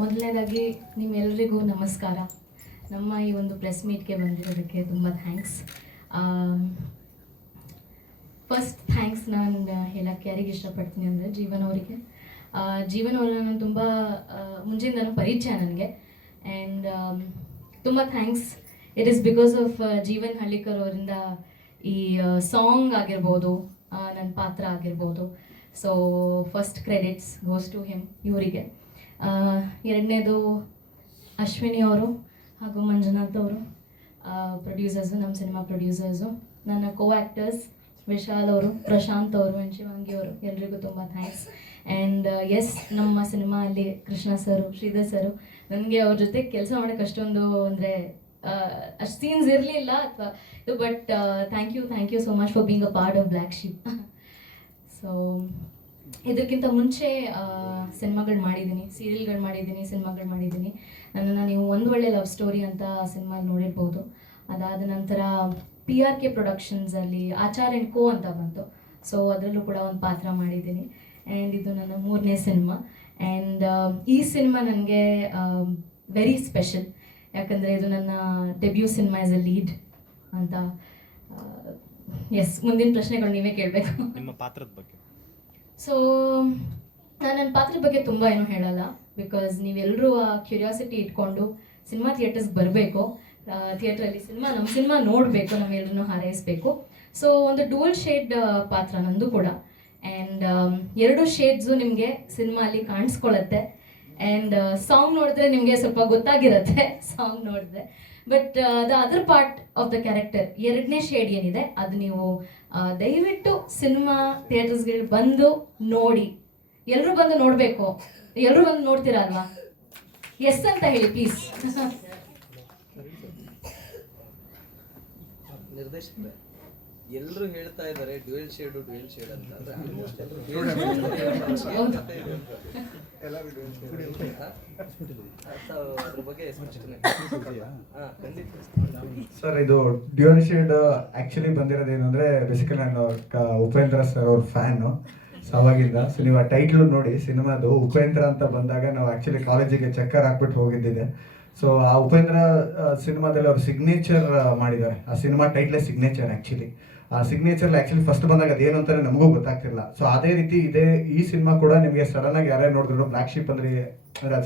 ಮೊದಲನೇದಾಗಿ ನಿಮ್ಮೆಲ್ಲರಿಗೂ ನಮಸ್ಕಾರ. ನಮ್ಮ ಈ ಒಂದು ಪ್ರೆಸ್ ಮೀಟ್ಗೆ ಬಂದಿರೋದಕ್ಕೆ ತುಂಬ ಥ್ಯಾಂಕ್ಸ್. ಫಸ್ಟ್ ಥ್ಯಾಂಕ್ಸ್ ನಾನು ಹೇಳಕ್ಕೆ ಯಾರಿಗೆ ಇಷ್ಟಪಡ್ತೀನಿ ಅಂದರೆ ಜೀವನ್ ಅವರಿಗೆ. ಜೀವನ್ ಅವರ ನಾನು ತುಂಬ ಮುಂಚೆಯಿಂದನೂ ಪರಿಚಯ ನನಗೆ. ಆ್ಯಂಡ್ ತುಂಬ thanks. It is because of Jeevan Hallikar ಅವರಿಂದ ಈ ಸಾಂಗ್ ಆಗಿರ್ಬೋದು, ನನ್ನ ಪಾತ್ರ ಆಗಿರ್ಬೋದು. So first credits goes to him, ಇವರಿಗೆ. ಎರಡನೇದು ಅಶ್ವಿನಿ ಅವರು ಹಾಗೂ ಮಂಜುನಾಥ್ ಅವರು, ಪ್ರೊಡ್ಯೂಸರ್ಸು, ನಮ್ಮ ಸಿನಿಮಾ ಪ್ರೊಡ್ಯೂಸರ್ಸು. ನನ್ನ ಕೋ ಆ್ಯಕ್ಟರ್ಸ್ ವಿಶಾಲ್ ಅವರು, ಪ್ರಶಾಂತ್ ಅವರು ಆ್ಯಂಡ್ ಶಿವಾಂಗಿ ಅವರು, ಎಲ್ರಿಗೂ ತುಂಬ ಥ್ಯಾಂಕ್ಸ್. ಆ್ಯಂಡ್ ಎಸ್, ನಮ್ಮ ಸಿನಿಮಾ ಅಲ್ಲಿ ಕೃಷ್ಣ ಸರು, ಶ್ರೀಧರ್ ಸರು, ನನಗೆ ಅವ್ರ ಜೊತೆ ಕೆಲಸ ಮಾಡೋಕ್ಕೆ ಅಷ್ಟೊಂದು ಅಂದರೆ ಅಷ್ಟು ಸೀನ್ಸ್ ಇರಲಿಲ್ಲ ಅಥವಾ ಇದು, but thank you so much for being a part of Black Sheep. So ಇದಕ್ಕಿಂತ ಮುಂಚೆ ಸಿನಿಮಾಗಳು ಮಾಡಿದ್ದೀನಿ, ಸೀರಿಯಲ್ಗಳು ಮಾಡಿದ್ದೀನಿ, ಸಿನಿಮಾಗಳು ಮಾಡಿದ್ದೀನಿ. ನನ್ನನ್ನು ನೀವು ಒಂದು ಒಳ್ಳೆ ಲವ್ ಸ್ಟೋರಿ ಅಂತ ಸಿನಿಮಾ ನೋಡಿರ್ಬೋದು. ಅದಾದ ನಂತರ PRK ಪ್ರೊಡಕ್ಷನ್ಸಲ್ಲಿ ಆಚಾರ್ ಆ್ಯಂಡ್ ಕೋ ಅಂತ ಬಂತು. ಸೊ ಅದರಲ್ಲೂ ಕೂಡ ಒಂದು ಪಾತ್ರ ಮಾಡಿದ್ದೀನಿ. ಆ್ಯಂಡ್ ಇದು ನನ್ನ 3ನೇ ಸಿನಿಮಾ. ಆ್ಯಂಡ್ ಈ ಸಿನಿಮಾ ನನಗೆ ವೆರಿ ಸ್ಪೆಷಲ್, ಯಾಕಂದರೆ ಇದು ನನ್ನ debut cinema as A lead ಅಂತ. ಎಸ್, ಮುಂದಿನ ಪ್ರಶ್ನೆಗಳು ನೀವೇ ಕೇಳಬೇಕು. ನಿಮ್ಮ ಪಾತ್ರದ ಬಗ್ಗೆ. ಸೊ ನಾನು ನನ್ನ ಪಾತ್ರದ ಬಗ್ಗೆ ತುಂಬ ಏನೂ ಹೇಳಲ್ಲ, ಬಿಕಾಸ್ ನೀವೆಲ್ಲರೂ ಆ ಕ್ಯೂರಿಯಾಸಿಟಿ ಇಟ್ಕೊಂಡು ಸಿನಿಮಾ ಥಿಯೇಟರ್ಸ್ಗೆ ಬರಬೇಕು, ಥಿಯೇಟ್ರಲ್ಲಿ ನಮ್ಮ ಸಿನಿಮಾ ನೋಡಬೇಕು, ನಮ್ಮೆಲ್ಲರೂ ಹಾರೈಸಬೇಕು. ಸೊ ಒಂದು ಡೂಯಲ್ ಶೇಡ್ ಪಾತ್ರ ನಂದು ಕೂಡ. ಆ್ಯಂಡ್ 2 ಶೇಡ್ಸು ನಿಮಗೆ ಸಿನಿಮಾ ಅಲ್ಲಿ ಕಾಣಿಸ್ಕೊಳ್ಳುತ್ತೆ. ಆ್ಯಂಡ್ ಸಾಂಗ್ ನೋಡಿದ್ರೆ ನಿಮಗೆ ಸ್ವಲ್ಪ ಗೊತ್ತಾಗಿರುತ್ತೆ ಸಾಂಗ್ ನೋಡಿದ್ರೆ. But the other part of the character, 2ನೇ ಶೇಡ್ ಏನಿದೆ ಅದು ನೀವು ದಯವಿಟ್ಟು ಸಿನಿಮಾ ಥಿಯೇಟರ್ಸ್ಗಳು ಬಂದು ನೋಡಿ. ಎಲ್ಲರೂ ಬಂದು ನೋಡಬೇಕು. ಎಲ್ಲರೂ ಬಂದು ನೋಡ್ತೀರಾ ಅಲ್ವಾ? ಎಸ್ ಅಂತ ಹೇಳಿ ಪ್ಲೀಸ್. ನಿರ್ದೇಶಕರೇ, ಎಲ್ಲರೂ ಹೇಳ್ತಾ ಇದ್ದಾರೆ ಡ್ಯುಯಲ್ ಶೇಡ್ ಅಂತ. ಅಂದ್ರೆ ಆಲ್ಮೋಸ್ಟ್ ಅದ್ರ ಬಗ್ಗೆ ಸರ್, ಇದು ಡ್ಯುಯಲ್ ಶೇಡ್ ಆಕ್ಚುಲಿ ಬಂದಿರೋದೇನು ಅಂದ್ರೆ, ಬೇಸಿಕಲಿ ನಾನು ಉಪೇಂದ್ರ ಸರ್ ಅವ್ರ ಫ್ಯಾನು. ಸೊ ಅವಾಗಿಂದ ಸೊ ನೀವು ಆ ಟೈಟ್ಲು ನೋಡಿ ಸಿನಿಮಾದು ಉಪೇಂದ್ರ ಅಂತ ಬಂದಾಗ ನಾವು ಆಕ್ಚುಲಿ ಕಾಲೇಜಿಗೆ ಚಕ್ಕರ್ ಹಾಕ್ಬಿಟ್ಟು ಹೋಗಿದ್ದಿದೆ. ಸೊ ಆ ಉಪೇಂದ್ರ ಸಿನಿಮಾದಲ್ಲಿ ಅವ್ರು ಸಿಗ್ನೇಚರ್ ಮಾಡಿದ್ದಾರೆ. ಆ ಸಿನಿಮಾ ಟೈಟ್ಲೇ ಸಿಗ್ನೇಚರ್. ಆ್ಯಕ್ಚುಲಿ ಆ ಸಿಗ್ನೇಚರ್ ಆ್ಯಕ್ಚುಲಿ ಫಸ್ಟ್ ಬಂದಾಗ ಅದೇನು ಅಂತಾನೆ ನಮಗೂ ಗೊತ್ತಾಗ್ತಿಲ್ಲ. ಸೊ ಅದೇ ರೀತಿ ಈ ಸಿನಿಮಾ ಕೂಡ ನಿಮಗೆ ಸಡನ್ ಆಗಿ ಯಾರೇ ನೋಡಿದ್ರು ಬ್ಲ್ಯಾಕ್ ಶಿಪ್ ಅಂದ್ರೆ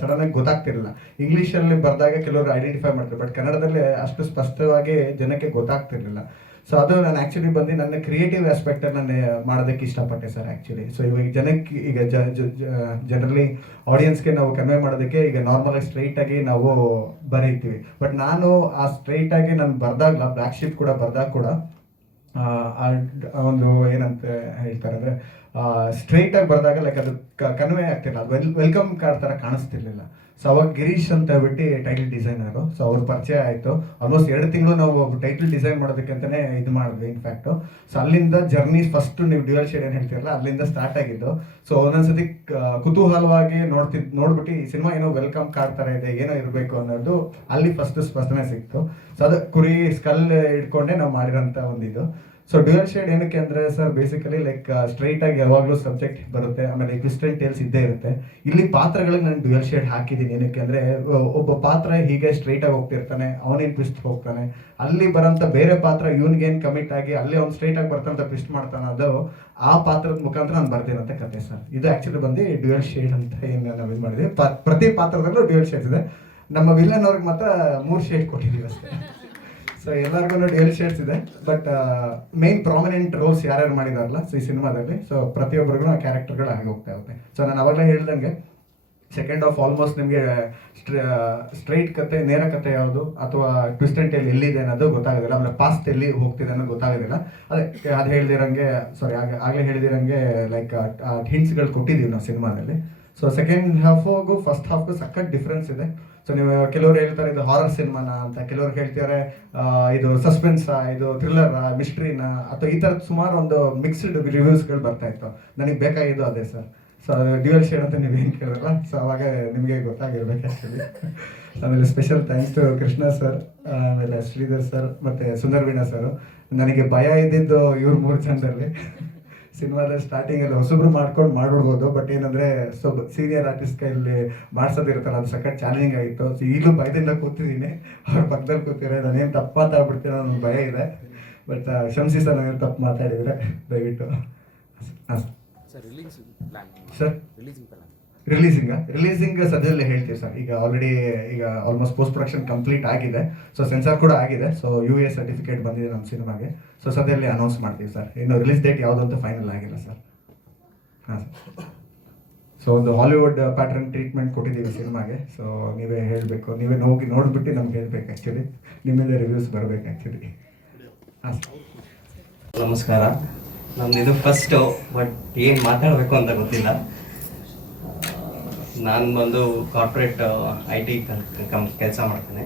ಸಡನ್ ಆಗಿ ಗೊತ್ತಾಗ್ತಿರಲಿಲ್ಲ. ಇಂಗ್ಲೀಷಲ್ಲಿ ಬರೆದಾಗ ಕೆಲವರು ಐಡೆಂಟಿಫೈ ಮಾಡ್ತಾರೆ, ಬಟ್ ಕನ್ನಡದಲ್ಲಿ ಅಷ್ಟು ಸ್ಪಷ್ಟವಾಗಿ ಜನಕ್ಕೆ ಗೊತ್ತಾಗ್ತಿರ್ಲಿಲ್ಲ. ಸೊ ಅದು ನಾನು ಆ್ಯಕ್ಚುಲಿ ಬಂದು ನನ್ನ ಕ್ರಿಯೇಟಿವ್ ಆಸ್ಪೆಕ್ಟನ್ನು ನಾನು ಮಾಡೋದಕ್ಕೆ ಇಷ್ಟಪಟ್ಟೆ ಸರ್ ಆ್ಯಕ್ಚುಲಿ. ಸೊ ಇವಾಗ ಜನಕ್ಕೆ ಈಗ ಜನರಲಿ ಆಡಿಯನ್ಸ್ಗೆ ನಾವು ಕನ್ವೆ ಮಾಡೋದಕ್ಕೆ ಈಗ ನಾರ್ಮಲಾಗಿ ಸ್ಟ್ರೈಟಾಗಿ ನಾವು ಬರೀತೀವಿ. ಬಟ್ ನಾನು ಆ ಸ್ಟ್ರೈಟಾಗಿ ನಾನು ಬರ್ದಾಗಲ ಬ್ಲ್ಯಾಕ್ ಶಿಪ್ ಕೂಡ ಬರ್ದಾಗ ಕೂಡ ಒಂದು ಏನಂತ ಹೇಳ್ತಾರೆ ಅಂದರೆ ಸ್ಟ್ರೈಟಾಗಿ ಬರೆದಾಗ ಲೈಕ್ ಅದು ಕನ್ವೆ ಆಗ್ತಿಲ್ಲ, ಅದು ವೆಲ್ಕಮ್ ಕಾರ್ಡ್ ಥರ ಕಾಣಿಸ್ತಿರ್ಲಿಲ್ಲ. ಸೊ ಅವಾಗ ಗಿರೀಶ್ ಅಂತ ಹೇಳ್ಬಿಟ್ಟು ಟೈಟಲ್ ಡಿಸೈನರು. ಸೊ ಅವ್ರ ಪರಿಚಯ ಆಯಿತು. ಆಲ್ಮೋಸ್ಟ್ 2 ತಿಂಗಳು ನಾವು ಟೈಟಲ್ ಡಿಸೈನ್ ಮಾಡೋದಕ್ಕಂತಲೇ ಇದು ಮಾಡಿದ್ವಿ ಇನ್ಫ್ಯಾಕ್ಟು. ಸೊ ಅಲ್ಲಿಂದ ಜರ್ನಿ ಫಸ್ಟ್ ನೀವು ಡ್ಯುಯಲ್ ಶೇಡ್ ಏನು ಹೇಳ್ತಿರಲ್ಲ ಅಲ್ಲಿಂದ ಸ್ಟಾರ್ಟ್ ಆಗಿದ್ದು. ಸೊ ಒಂದೊಂದ್ಸತಿ ಕುತೂಹಲವಾಗಿ ನೋಡ್ಬಿಟ್ಟು ಈ ಸಿನಿಮಾ ಏನೋ ವೆಲ್ಕಮ್ ಕಾರ್ಡ್ ಥರ ಇದೆ, ಏನೋ ಇರಬೇಕು ಅನ್ನೋದು ಅಲ್ಲಿ ಫಸ್ಟ್ ಸ್ಪಷ್ಟನೆ ಸಿಕ್ತು. ಸೊ ಅದು ಕುರಿ ಸ್ಕಲ್ ಇಟ್ಕೊಂಡೆ ನಾವು ಮಾಡಿರೋಂಥ ಒಂದಿದು. ಸೊ ಡ್ಯುಯಲ್ ಶೇಡ್ ಏನಕ್ಕೆ ಅಂದರೆ ಸರ್, ಬೇಸಿಕಲಿ ಲೈಕ್ ಸ್ಟ್ರೈಟಾಗಿ ಯಾವಾಗಲೂ ಸಬ್ಜೆಕ್ಟ್ ಬರುತ್ತೆ, ಆಮೇಲೆ ಟ್ವಿಸ್ಟ್ ಆ್ಯಂಡ್ ಟೇಲ್ಸ್ ಇದ್ದೇ ಇರುತ್ತೆ. ಇಲ್ಲಿ ಪಾತ್ರಗಳಿಗೆ ನಾನು ಡ್ಯುಯಲ್ ಶೇಡ್ ಹಾಕಿದ್ದೀನಿ. ಏನಕ್ಕೆ ಅಂದರೆ ಒಬ್ಬ ಪಾತ್ರ ಹೀಗೆ ಸ್ಟ್ರೈಟಾಗಿ ಹೋಗ್ತಿರ್ತಾನೆ, ಅವನೇನು ಟ್ವಿಸ್ಟ್ ಹೋಗ್ತಾನೆ, ಅಲ್ಲಿ ಬರೋಂಥ ಬೇರೆ ಪಾತ್ರ ಇವ್ನಿಗೇನು ಕಮಿಟ್ ಆಗಿ ಅಲ್ಲಿ ಅವ್ನು ಸ್ಟ್ರೈಟಾಗಿ ಬರ್ತಾನಂತ ಟ್ವಿಸ್ಟ್ ಮಾಡ್ತಾನೆ, ಅದು ಆ ಪಾತ್ರದ ಮುಖಾಂತರ ನಾನು ಬರ್ದಿರೋಂಥ ಕತೆ ಸರ್. ಇದು ಆ್ಯಕ್ಚುಲಿ ಬಂದು ಡ್ಯುಯಲ್ ಶೇಡ್ ಅಂತ ಏನು ನಾವು ಇದು ಮಾಡಿದ್ವಿ. ಪ್ರತಿ ಪಾತ್ರದಲ್ಲೂ ಡ್ಯುಯಲ್ ಶೇಡ್ಸ್ ಇದೆ. ನಮ್ಮ ವಿಲನ್ ಅವ್ರಿಗೆ ಮಾತ್ರ 3 ಶೇಡ್ ಕೊಟ್ಟಿದ್ದೀವಿ ಅಷ್ಟೇ. ಸೊ ಎಲ್ಲರಿಗೂ ಡ್ಯುಯಲ್ ಶೇಡ್ಸ್ ಇದೆ. ಬಟ್ ಮೇನ್ ಪ್ರಾಮಿನೆಂಟ್ ರೋಲ್ಸ್ ಯಾರ್ಯಾರು ಮಾಡಿದಾರಲ್ಲ ಸೊ ಈ ಸಿನಿಮಾದಲ್ಲಿ, ಸೊ ಪ್ರತಿಯೊಬ್ಬರಿಗೂ ಆ ಕ್ಯಾರೆಕ್ಟರ್ಗಳು ಆಗಿ ಹೋಗ್ತಾ ಇರುತ್ತೆ. ಸೊ ನಾನು ಅವಾಗಲೇ ಹೇಳ್ದಂಗೆ ಸೆಕೆಂಡ್ ಹಾಫ್ ಆಲ್ಮೋಸ್ಟ್ ನಿಮಗೆ ಸ್ಟ್ರೈಟ್ ಕತೆ, ನೇರ ಕತೆ ಯಾವುದು ಅಥವಾ ಟ್ವಿಸ್ಟ್ ಆ್ಯಂಡ್ ಟೇಲ್ ಎಲ್ಲಿದೆ ಅನ್ನೋದು ಗೊತ್ತಾಗೋದಿಲ್ಲ. ಆಮೇಲೆ ಪಾಸ್ಟ್ ಎಲ್ಲಿ ಹೋಗ್ತಿದೆ ಅನ್ನೋದು ಗೊತ್ತಾಗೋದಿಲ್ಲ. ಅದು ಹೇಳ್ದಿರಂಗೆ ಆಗಲೇ ಹೇಳ್ದಿರಂಗೆ ಲೈಕ್ ಹಿಂಟ್ಸ್ಗಳು ಕೊಟ್ಟಿದ್ದೀವಿ ನಾವು ಸಿನಿಮಾದಲ್ಲಿ. ಸೊ ಸೆಕೆಂಡ್ ಹಾಫ್ಗೂ ಫಸ್ಟ್ ಹಾಫ್ಗೂ ಸಖತ್ ಡಿಫ್ರೆನ್ಸ್ ಇದೆ. ಸೊ ನೀವು ಕೆಲವರು ಹೇಳ್ತಾರೆ ಇದು ಹಾರರ್ ಸಿನಿಮಾನ ಅಂತ, ಕೆಲವರು ಹೇಳ್ತಾರೆ ಇದು ಸಸ್ಪೆನ್ಸಾ, ಇದು ಥ್ರಿಲ್ಲರಾ, ಮಿಸ್ಟ್ರಿನಾ, ಅಥವಾ ಈ ಥರದ್ದು ಸುಮಾರು ಒಂದು ಮಿಕ್ಸ್ಡ್ ರಿವ್ಯೂಸ್ಗಳು ಬರ್ತಾ ಇತ್ತು. ನನಗೆ ಬೇಕಾಗಿದ್ದು ಅದೇ ಸರ್. ಸೊ ಡ್ಯುಯಲ್ ಶೇಡ್ ಅಂತ ನೀವೇನು ಕೇಳಲ್ಲ. ಸೊ ಅವಾಗ ನಿಮಗೆ ಗೊತ್ತಾಗಿರ್ಬೇಕು ಆ್ಯಕ್ಚುಲಿ. ಆಮೇಲೆ special thanks to Krishna sir, ಆಮೇಲೆ ಶ್ರೀಧರ್ ಸರ್ ಮತ್ತು ಸುಂದರ್ ವೀಣಾ ಸರ್. ನನಗೆ ಭಯ ಇದ್ದಿದ್ದು ಇವ್ರು 3 ಜನದಲ್ಲಿ. ಸಿನಿಮಾದ ಸ್ಟಾರ್ಟಿಂಗಲ್ಲಿ ಹೊಸಬ್ರು ಮಾಡ್ಕೊಂಡು ಮಾಡ್ಬಿಡ್ಬೋದು, ಬಟ್ ಏನಂದರೆ ಸ್ವಲ್ಪ ಸೀನಿಯರ್ ಆರ್ಟಿಸ್ಟ್ ಕೈಯಲ್ಲಿ ಮಾಡ್ಸೋದಿರುತ್ತಲ್ಲ, ಅದು ಸಖತ್ ಚಾಲೆಂಜಿಂಗ್ ಆಗಿತ್ತು. ಸೊ ಈಗಲೂ ಭಯದಿಂದ ಕೂತಿದ್ದೀನಿ, ಅವ್ರ ಪಕ್ಕದಲ್ಲಿ ಕೂತಿರೋ ನಾನೇನು ತಪ್ಪು ಮಾತಾಡ್ಬಿಡ್ತೀನೋ ಅನ್ನೋ ಭಯ ಇದೆ. ಬಟ್ ಕ್ಷಮಿಸಿ ಸರ್, ನಾವೇನು ತಪ್ಪು ಮಾತಾಡಿದರೆ ದಯವಿಟ್ಟು. ಹಾಂ sir, release plan sir, releasing plan releasing ಸದ್ಯದಲ್ಲೇ ಹೇಳ್ತೀವಿ ಸರ್. ಈಗ ಆಲ್ರೆಡಿ ಈಗ ಆಲ್ಮೋಸ್ಟ್ ಪೋಸ್ಟ್ ಪ್ರೊಡಕ್ಷನ್ ಕಂಪ್ಲೀಟ್ ಆಗಿದೆ, ಸೊ ಸೆನ್ಸಾರ್ ಕೂಡ ಆಗಿದೆ, ಸೊ UA ಸರ್ಟಿಫಿಕೇಟ್ ಬಂದಿದೆ ನಮ್ಮ ಸಿನಿಮಾಗೆ. ಸೊ ಸದ್ಯದಲ್ಲಿ ಅನೌನ್ಸ್ ಮಾಡ್ತೀವಿ ಸರ್. ಇನ್ನು ರಿಲೀಸ್ ಡೇಟ್ ಯಾವುದು ಅಂತ ಫೈನಲ್ ಆಗಿಲ್ಲ ಸರ್. ಹಾಂ ಸರ್. ಸೊ ಒಂದು ಹಾಲಿವುಡ್ ಪ್ಯಾಟರ್ನ್ ಟ್ರೀಟ್ಮೆಂಟ್ ಕೊಟ್ಟಿದ್ದೀವಿ ಸಿನಿಮಾಗೆ. ಸೊ ನೀವೇ ಹೇಳಬೇಕು, ನೀವೇ ಹೋಗಿ ನೋಡಿಬಿಟ್ಟು ನಮ್ಗೆ ಹೇಳ್ಬೇಕು. ಆ್ಯಕ್ಚುಲಿ ನಿಮ್ಮಿಂದ ರಿವ್ಯೂಸ್ ಬರಬೇಕು ಆ್ಯಕ್ಚುಲಿ. ಹಾಂ ಸರ್. ನಮಸ್ಕಾರ. ನಮ್ದು ಇದು ಫಸ್ಟು, ಬಟ್ ಏನು ಮಾತಾಡಬೇಕು ಅಂತ ಗೊತ್ತಿಲ್ಲ. ನಾನು ಬಂದು ಕಾರ್ಪೊರೇಟ್ IT ಕೆಲಸ ಮಾಡ್ತೇನೆ.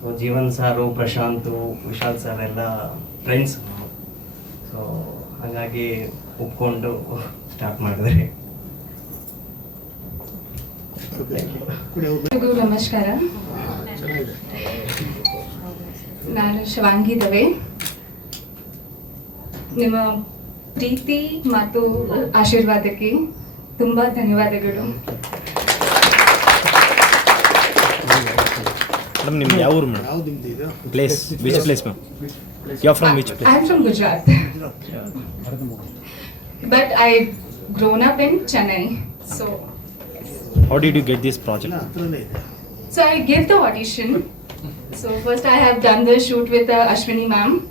ಸೊ ಜೀವನ್ ಸಾರು, ಪ್ರಶಾಂತು, ವಿಶಾಲ್ ಸರ್ ಎಲ್ಲ ಫ್ರೆಂಡ್ಸ್. ಸೊ ಹಾಗಾಗಿ ಒಪ್ಕೊಂಡು ಸ್ಟಾರ್ಟ್ ಮಾಡಿದ್ರೆ. ಎಲ್ರಿಗೂ ನಮಸ್ಕಾರ. ನಾನು ಶಿವಾಂಗಿ ದವೆ. ನಿಮ್ಮ ಪ್ರೀತಿ ಮತ್ತು ಆಶೀರ್ವಾದಕ್ಕೆ ತುಂಬ ಧನ್ಯವಾದಗಳು. ಮೇಡಮ್, ನಿಮ್ದು ಯಾವ ಊರು madam? Place, which place ma'am? You are from which place? I am from Gujarat, but I grown up in Chennai. So How did you get this project? I gave the audition. So first I have done the shoot with Ashwini ma'am,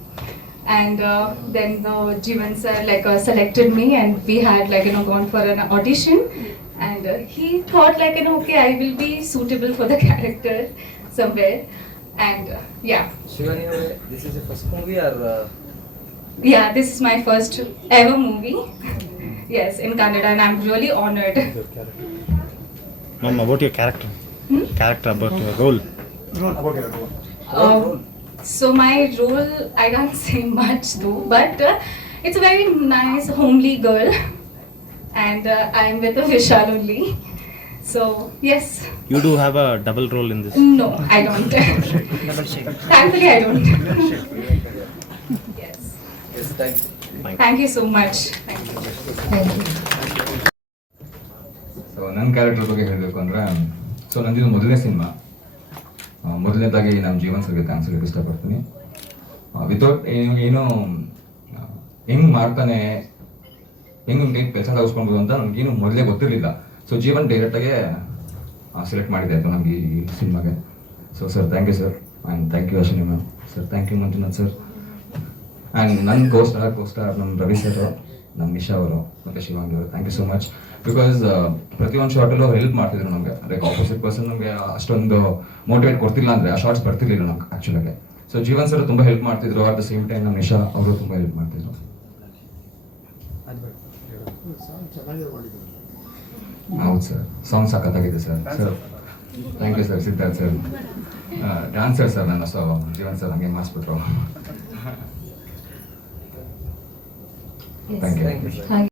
and then the Jeevan sir selected me, and we had gone for an audition, and he thought okay, I will be suitable for the character somewhere, and yeah, Shivani, this is your first movie or yeah, this is my first ever movie. Yes, in Kannada, and I'm really honored. Ma'am, about your character. Character, about your role. So my role, I can't say much though, but it's a very nice, homely girl, and I'm with a Vishal only. So yes. You do have a double role in this. No, I don't. Thankfully, I don't. Yes. yes, thank you. Thank you so much. Thank you. So ನನ್ನ character ಬಗ್ಗೆ ಹೇಳಬೇಕು ಅಂದರೆ, so ನಂದಿದು ಮೊದಲನೇ cinema. ಮೊದಲನೇದಾಗಿ ನಮ್ಮ ಜೀವನ್ ಸರ್ಗೆ thanks ಹೇಳಕ್ಕೆ ಇಷ್ಟಪಡ್ತೀನಿ. ವಿತೌಟ್ ಏನು ಹೆಂಗೆ ಮಾಡ್ತಾನೆ, ಹೆಂಗೆ ಕೆಲಸ ತಗಿಸ್ಕೊಳ್ಬೋದು ಅಂತ ನಮಗೇನು ಮೊದಲೇ ಗೊತ್ತಿರಲಿಲ್ಲ. ಸೊ ಜೀವನ್ ಡೈರೆಕ್ಟಾಗೆ ಸೆಲೆಕ್ಟ್ ಮಾಡಿದೆ ಆಯಿತು ನಮಗೆ ಈ ಸಿನಿಮಾಗೆ. So sir, thank you sir, and thank you Ashwini ma'am. Sir, thank you Manjunath sir. And ನನ್ನ ಕೋಸ್ಟಾರ್ ನಮ್ಮ ರವಿ ಸರ್, ನಮ್ಮ ನಿಶಾ ಅವರು ಮತ್ತು ಶಿವಾಂಗಿ ಅವರು, thank you so much. Because ಪ್ರತಿಯೊಂದು ಶಾರ್ಟಲ್ಲೂ ಅವ್ರು ಹೆಲ್ಪ್ ಮಾಡ್ತಿದ್ರು ನಮಗೆ. ಲೈಕ್ ಆಪೋಸಿಟ್ ಪರ್ಸನ್ ನಮಗೆ ಅಷ್ಟೊಂದು ಮೋಟಿವೇಟ್ ಕೊಡ್ತಿಲ್ಲ ಅಂದರೆ ಆ ಶಾರ್ಟ್ಸ್ ಬರ್ತಿರ್ಲಿಲ್ಲ ನಮ್ಗೆ ಆ್ಯಕ್ಚುಲಾಗೆ. ಸೊ ಜೀವನ್ ಸರ್ ತುಂಬ ಹೆಲ್ಪ್ ಮಾಡ್ತಿದ್ರು. ಅಟ್ ದ ಸೇಮ್ ಟೈಮ್ ನಮ್ಮ ನಿಶಾ ಅವರು ತುಂಬ ಹೆಲ್ಪ್ ಮಾಡ್ತಿದ್ರು. ಹೌದು ಸರ್, ಸಾಂಗ್ ಸಖತ್ತಾಗಿದೆ sir. Sir, thank you sir. Siddharth sir, dancer sir ನನ್ನ. ಸೊ ಜೀವನ್ ಸರ್ ಹಂಗೆ ಮಾಡಿಸ್ಬಿಟ್ರು. Yes. Thank you. Thank you, sir. ಹಾಗೆ